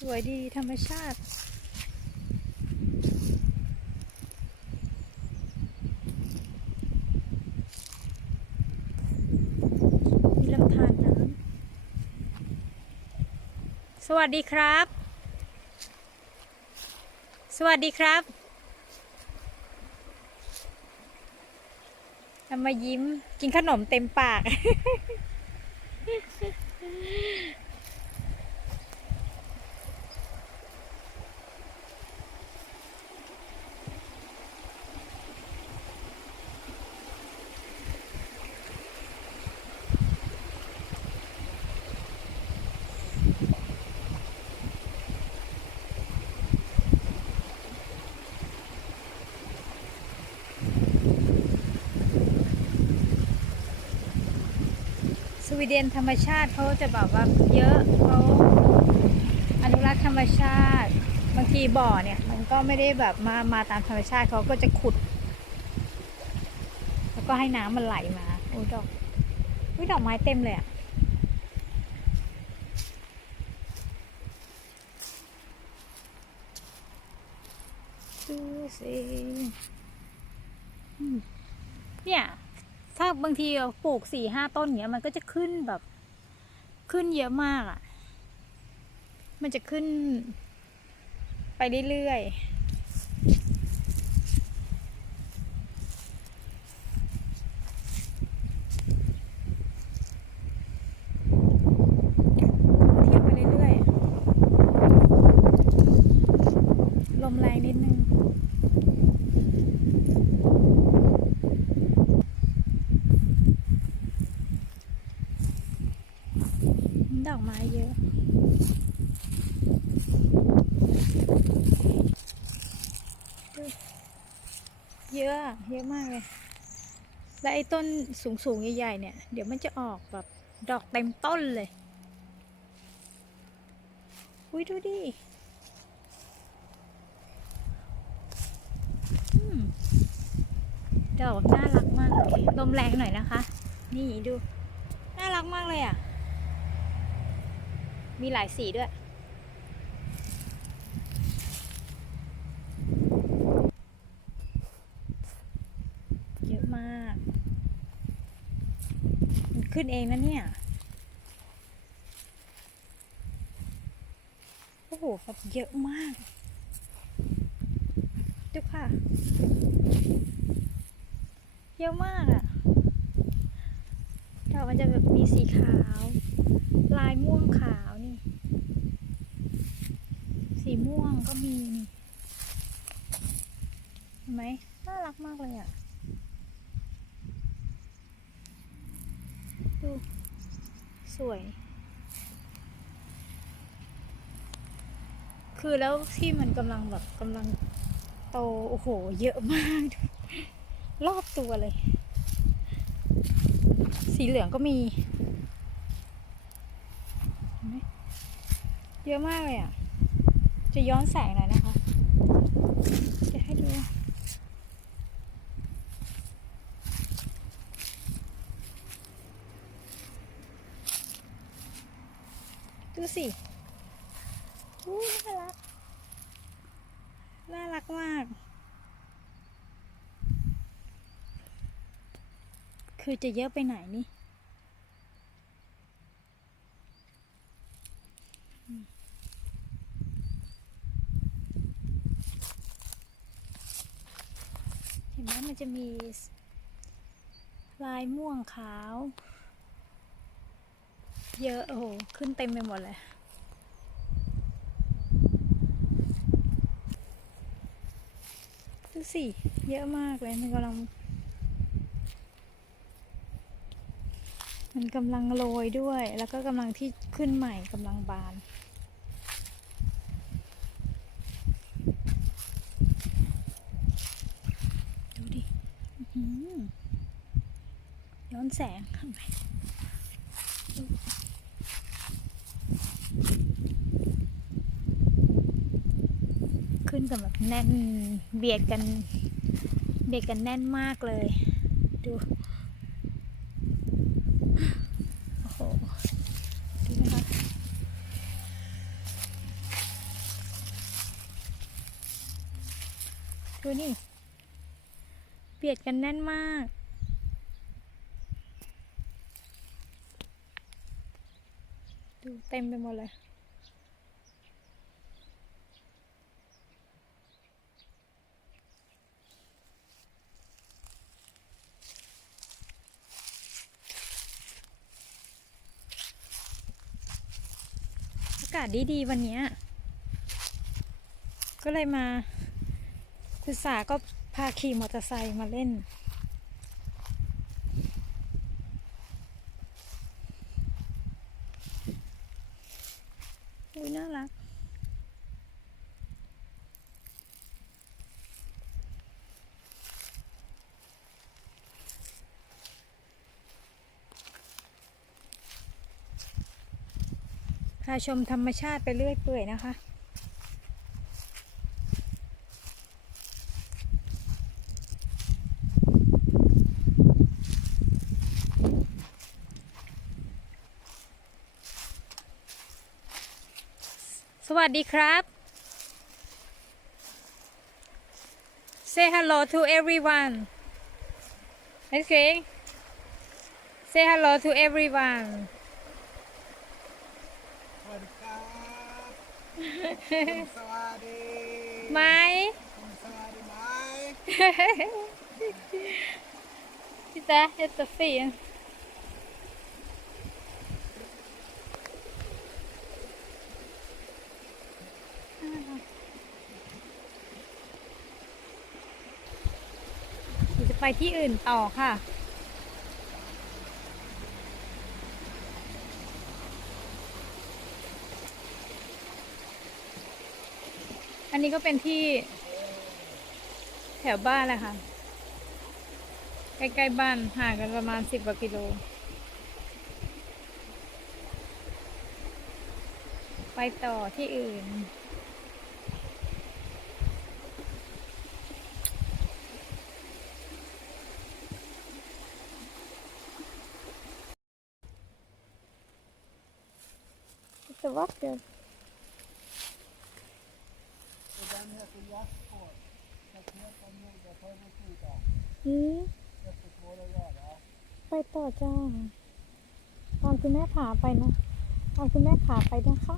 สวยดีธรรมชาติ มีลำธารน้ำสวัสดีครับ สวัสดีครับทำมายิ้มกินขนมเต็มปาก วีเดนธรรมชาติเขาจะแบบว่าเยอะเขาอนุรักษ์ธรรมชาติ บางทีบ่อเนี่ยมันก็ไม่ได้แบบมามาตามธรรมชาติเขาก็จะขุด แล้วก็ให้น้ำมันไหลมาโอ้ยดอกอุ้ยดอกไม้เต็มเลยอะดูสิเนี่ย ถ้าบางทีเราปลูกสี่ห้าต้นเนี้ยมันก็จะขึ้นแบบขึ้นเยอะมากอะ่ะ มันจะขึ้นไปเรื่อยๆเที่ยวไปเรื่อยๆ ลมแรงนิดนึง ดอก ไม้เยอะ เยอะ เยอะมากเลย และไอ้ต้นสูงๆ ใหญ่ๆ เนี่ย เดี๋ยวมันจะออกแบบดอกเต็มต้นเลย อุ้ยดูดิดอกน่ารักมากเลยลมแรงหน่อยนะคะ นี่ดู น่ารักมากเลยอะ มีหลายสีด้วย เยอะมาก มันขึ้นเองนะเนี่ย โอ้โหแบบเยอะมากดูค่ะ เยอะมากอะ่ะดอกมันจะแบบมีสีขาว ลายม่วงขาว สีม่วงก็มีนี่เห็นไหมน่ารักมากเลยอะ่ะ ดู สวย คือแล้วที่มันกำลังแบบกำลังโต โอ้โห เยอะมาก รอบตัวเลย สีเหลืองก็มีเห็นไหมเยอะมากเลยอะ จะย้อนแสงหน่อยนะคะจะให้ดูดูสิอู้น่ารัก น่ารักมาก คือจะเยอะไปไหนนี่ เห็นไหมมัน จะมีลายม่วงขาว เยอะ โอ้โห ขึ้นเต็มไปหมดเลยดูสิ เยอะมากเลย มันกำลัง มันกำลังโรยด้วย แล้วก็กำลังที่ขึ้นใหม่กำลังบาน ย้อนแสงขึ้นกับแบบแน่นเบียดกัน เบียดกันแน่นมากเลย ดู โอ้โห ดูนะคะดูนี่ เบียดกันแน่นมาก ดูเต็มไปหมดเลย อากาศดีๆวันนี้ ก็เลยมาคุณสาก็พาขี่มอเตอร์ไซค์มาเล่น ยน่ารัก พาชมธรรมชาติไปเรื่อยเปื่อยนะคะ วัสดีครับ Say hello to everyone Okay Say hello to everyone สวัสดีครับคุณสวัสดีไหมคุณสวัสดีไหม Titta, jättefin. เดี๋ย ไปที่อื่นต่อค่ะ อันนี้ก็เป็นที่ แถวบ้านแหละค่ะ ใกล้ๆบ้านห่างกันประมาณสิบกว่ากิโล ไปต่อที่อื่น ม Jättesvår att göra. ไปต่อจ้าตามคุณแม่ขาไปนะตามคุณแม่ขาไปนะคะ